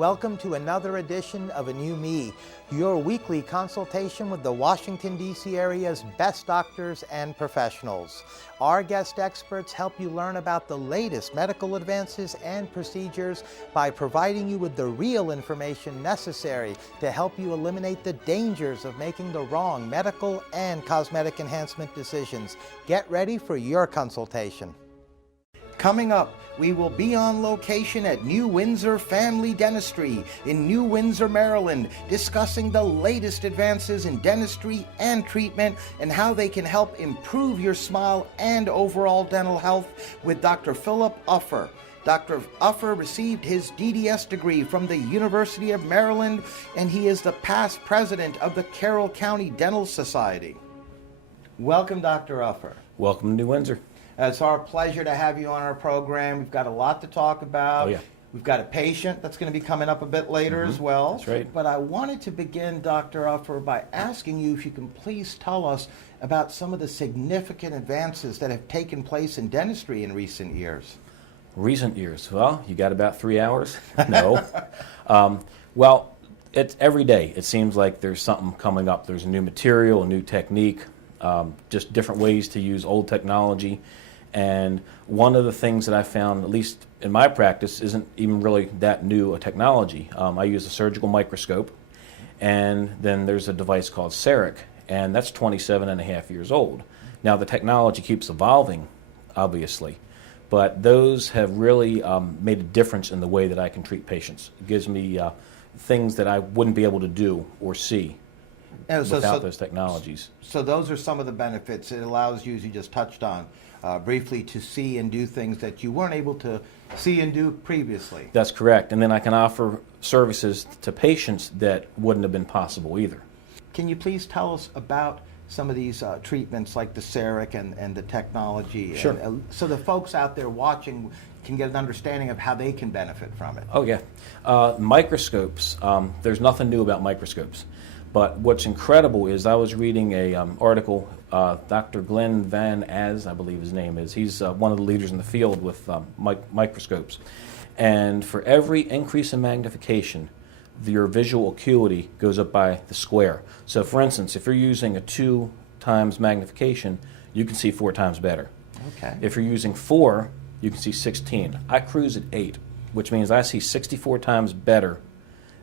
Welcome to another edition of A New Me, your weekly consultation with the Washington, D.C. area's best doctors and professionals. Our guest experts help you learn about the latest medical advances and procedures by providing you with the real information necessary to help you eliminate the dangers of making the wrong medical and cosmetic enhancement decisions. Get ready for your consultation. Coming up, we will be on location at New Windsor Family Dentistry in New Windsor, Maryland, discussing the latest advances in dentistry and treatment and how they can help improve your smile and overall dental health with Dr. Philip Uffer. Dr. Uffer received his DDS degree from the University of Maryland, and he is the past president of the Carroll County Dental Society. Welcome, Dr. Uffer. Welcome to New Windsor. It's our pleasure to have you on our program. We've got a lot to talk about. Oh, yeah. We've got a patient that's going to be coming up a bit later as well. That's right. But I wanted to begin, Dr. Uffer, by asking you if you can please tell us about some of the significant advances that have taken place in dentistry in recent years. Recent years? Well, you got about 3 hours? No. Well, it's every day. It seems like there's something coming up. There's a new material, a new technique, just different ways to use old technology. And one of the things that I found, at least in my practice, isn't even really that new a technology. I use a surgical microscope, and then there's a device called CEREC, and that's 27 and a half years old. Now, the technology keeps evolving, obviously, but those have really made a difference in the way that I can treat patients. It gives me things that I wouldn't be able to do or see without those technologies. So those are some of the benefits. It allows you, as you just touched on, briefly, to see and do things that you weren't able to see and do previously. That's correct. And then I can offer services to patients that wouldn't have been possible either. Can you please tell us about some of these treatments like the CEREC and the technology? Sure. So the folks out there watching can get an understanding of how they can benefit from it. Oh, yeah. Microscopes, there's nothing new about microscopes. But what's incredible is I was reading a article, Dr. Glenn Van Az, I believe his name is. He's one of the leaders in the field with microscopes. And for every increase in magnification, your visual acuity goes up by the square. So for instance, if you're using a 2 times magnification, you can see 4 times better. Okay. If you're using 4, you can see 16. I cruise at 8, which means I see 64 times better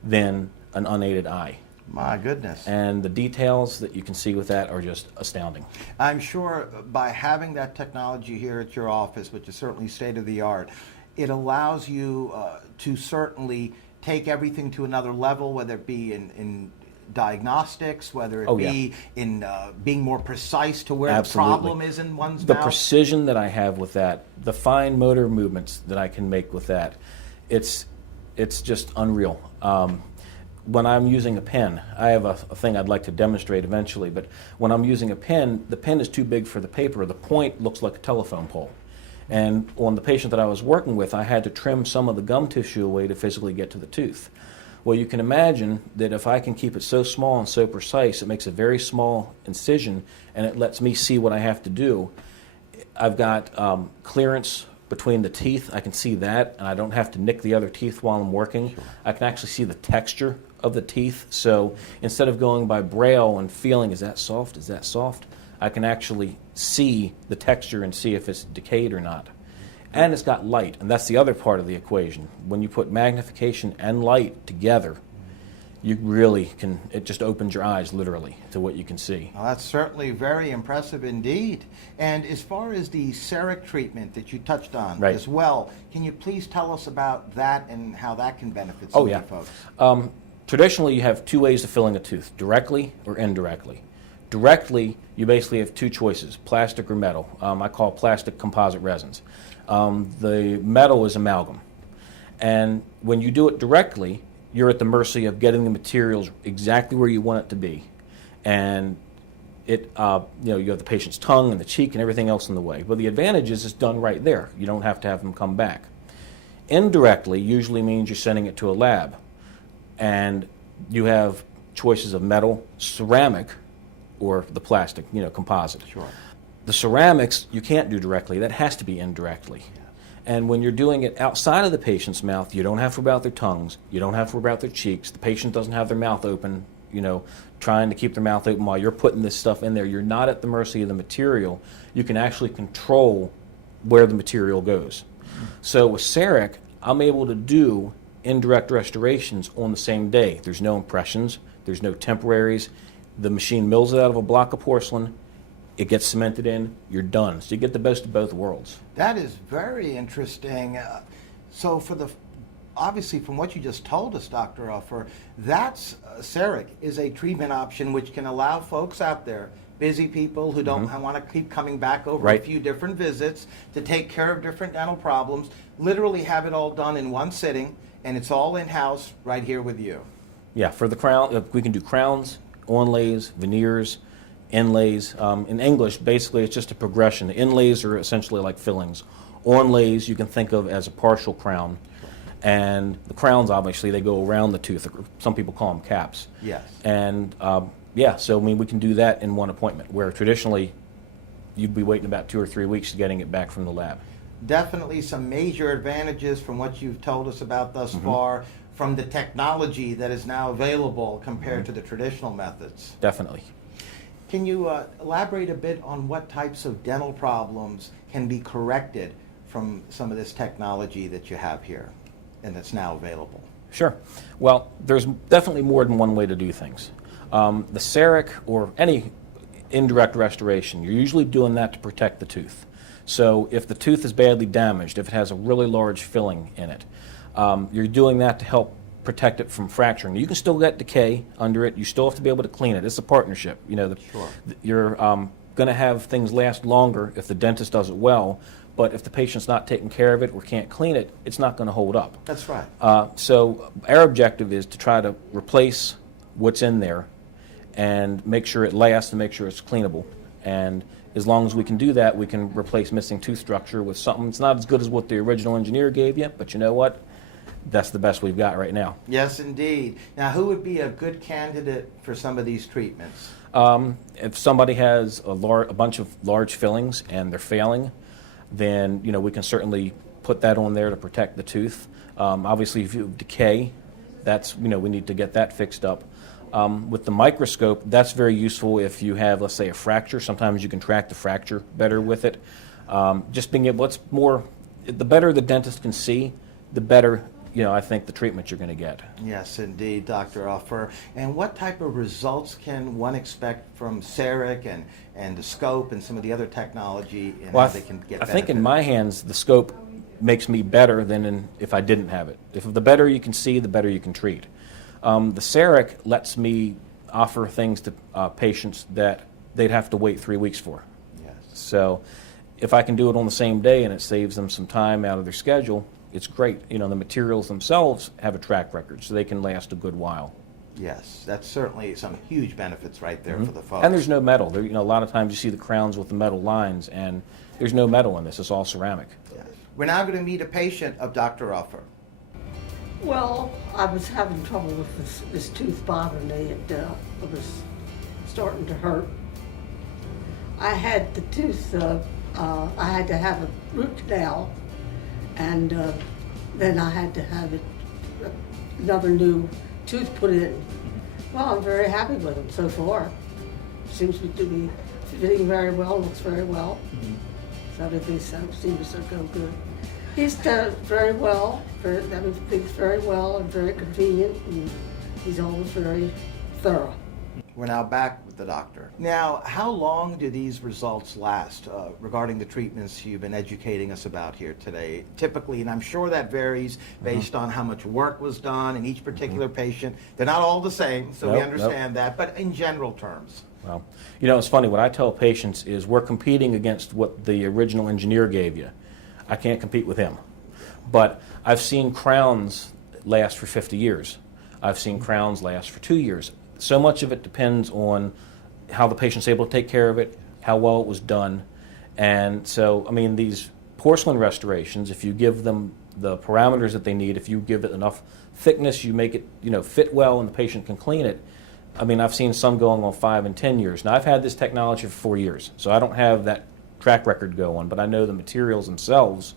than an unaided eye. My goodness. And the details that you can see with that are just astounding. I'm sure by having that technology here at your office, which is certainly state-of-the-art, it allows you to certainly take everything to another level, whether it be in diagnostics, whether it be in being more precise to where Absolutely. the problem is in one's The mouth. precision that I have with that, the fine motor movements that I can make with that, it's just unreal. When I'm using a pen, I have a thing I'd like to demonstrate eventually, but when I'm using a pen, the pen is too big for the paper. The point looks like a telephone pole. And on the patient that I was working with, I had to trim some of the gum tissue away to physically get to the tooth. Well, you can imagine that if I can keep it so small and so precise, it makes a very small incision, and it lets me see what I have to do. I've got clearance between the teeth. I can see that, and I don't have to nick the other teeth while I'm working. Sure. I can actually see the texture of the teeth. So instead of going by braille and feeling, is that soft, is that soft, I can actually see the texture and see if it's decayed or not. And it's got light, and that's the other part of the equation. When you put magnification and light together, you really can, it just opens your eyes literally to what you can see. Well, that's certainly very impressive indeed. And as far as the CEREC treatment that you touched on as well, can you please tell us about that and how that can benefit some of you folks? Traditionally, you have 2 ways of filling a tooth, directly or indirectly. Directly, you basically have 2 choices, plastic or metal. I call plastic composite resins. The metal is amalgam. And when you do it directly, you're at the mercy of getting the materials exactly where you want it to be. And it, you have the patient's tongue and the cheek and everything else in the way. But the advantage is it's done right there. You don't have to have them come back. Indirectly usually means you're sending it to a lab. And you have choices of metal, ceramic, or the plastic, composite. Sure. The ceramics you can't do directly. That has to be indirectly. And when you're doing it outside of the patient's mouth, you don't have to worry about their tongues, you don't have to worry about their cheeks. The patient doesn't have their mouth open, trying to keep their mouth open while you're putting this stuff in there. You're not at the mercy of the material. You can actually control where the material goes. So with CEREC, I'm able to do indirect restorations on the same day. There's no impressions, there's no temporaries. The machine mills it out of a block of porcelain, it gets cemented in, you're done. So you get the best of both worlds. That is very interesting. So obviously from what you just told us, Dr. Uffer, CEREC is a treatment option which can allow folks out there, busy people who don't want to keep coming back over a few different visits to take care of different dental problems, literally have it all done in one sitting, and it's all in-house right here with you. Yeah, for the crown, we can do crowns, onlays, veneers, inlays. In English, basically, it's just a progression. The inlays are essentially like fillings. Onlays you can think of as a partial crown. And the crowns, obviously, they go around the tooth. Some people call them caps. Yes. And, so, we can do that in one appointment, where traditionally you'd be waiting about 2 or 3 weeks to getting it back from the lab. Definitely some major advantages from what you've told us about thus far, from the technology that is now available compared to the traditional methods. Definitely. Can you elaborate a bit on what types of dental problems can be corrected from some of this technology that you have here and that's now available? Sure. Well, there's definitely more than one way to do things. The CEREC or any indirect restoration, you're usually doing that to protect the tooth. So if the tooth is badly damaged, if it has a really large filling in it, you're doing that to help protect it from fracturing. You can still get decay under it. You still have to be able to clean it. It's a partnership. Sure. You're going to have things last longer if the dentist does it well, but if the patient's not taking care of it or can't clean it, it's not going to hold up. That's right. So our objective is to try to replace what's in there and make sure it lasts and make sure it's cleanable. And as long as we can do that, we can replace missing tooth structure with something that's not as good as what the original engineer gave you, but you know what? That's the best we've got right now. Yes, indeed. Now, who would be a good candidate for some of these treatments? If somebody has a bunch of large fillings and they're failing, then we can certainly put that on there to protect the tooth. Obviously, if you have decay, that's we need to get that fixed up. With the microscope, that's very useful if you have, let's say, a fracture. Sometimes you can track the fracture better with it. Just being able, the better the dentist can see, the better I think the treatment you're going to get. Yes, indeed, Dr. Uffer. And what type of results can one expect from CEREC and the scope and some of the other technology and how they can get I think in my hands, the scope makes me better than if I didn't have it. If the better you can see, the better you can treat. The CEREC lets me offer things to patients that they'd have to wait 3 weeks for. Yes. So if I can do it on the same day and it saves them some time out of their schedule, it's great. The materials themselves have a track record, so they can last a good while. Yes, that's certainly some huge benefits right there for the folks. And there's no metal. There, a lot of times you see the crowns with the metal lines, and there's no metal in this. It's all ceramic. Yes. We're now going to meet a patient of Dr. Uffer. Well, I was having trouble with this tooth bothering me. It was starting to hurt. I had the tooth, I had to have a root canal, and then I had to have another new tooth put in. Well, I'm very happy with him so far. Seems to be fitting very well, looks very well. So everything seems to go good. He's done very well, everything's very well and very convenient, and he's always very thorough. We're now back with the doctor. Now, how long do these results last regarding the treatments you've been educating us about here today? Typically, and I'm sure that varies based on how much work was done in each particular patient. They're not all the same, so we understand that, but in general terms. Well, it's funny. What I tell patients is we're competing against what the original engineer gave you. I can't compete with him. But I've seen crowns last for 50 years. I've seen crowns last for 2 years. So much of it depends on how the patient's able to take care of it, how well it was done. And so, these porcelain restorations, if you give them the parameters that they need, if you give it enough thickness, you make it fit well and the patient can clean it. I've seen some going on 5 and 10 years. Now, I've had this technology for 4 years, so I don't have that track record going, but I know the materials themselves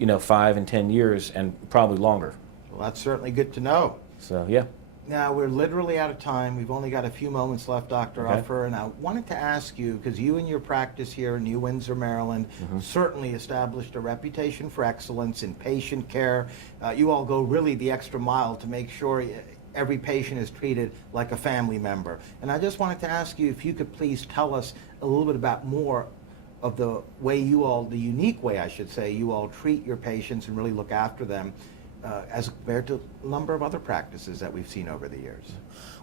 5 and 10 years and probably longer. Well, that's certainly good to know. So, yeah. Now, we're literally out of time. We've only got a few moments left, Dr. Okay. Uffer, and I wanted to ask you, because you and your practice here in New Windsor, Maryland, certainly established a reputation for excellence in patient care. You all go really the extra mile to make sure every patient is treated like a family member. And I just wanted to ask you if you could please tell us a little bit about more of the way you all, the unique way, I should say, you all treat your patients and really look after them. As compared to a number of other practices that we've seen over the years.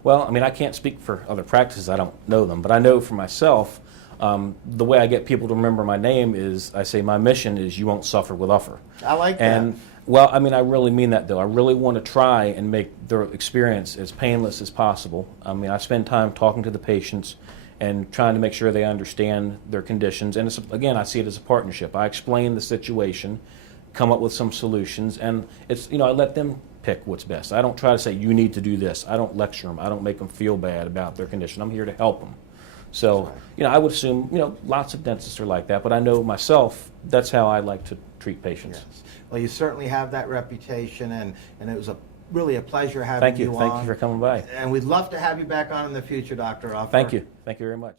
Well, I mean, I can't speak for other practices. I don't know them. But I know for myself, the way I get people to remember my name is I say my mission is you won't suffer with Uffer. I like that. And, well, I mean, I really mean that, though. I really want to try and make their experience as painless as possible. I mean, I spend time talking to the patients and trying to make sure they understand their conditions. And, again, I see it as a partnership. I explain the situation, come up with some solutions, and it's, I let them pick what's best. I don't try to say, you need to do this. I don't lecture them. I don't make them feel bad about their condition. I'm here to help them. So, I would assume, lots of dentists are like that, but I know myself, that's how I like to treat patients. Yes. Well, you certainly have that reputation, and it was really a pleasure having you on. Thank you for coming by. And we'd love to have you back on in the future, Dr. Uffer. Thank you. Thank you very much.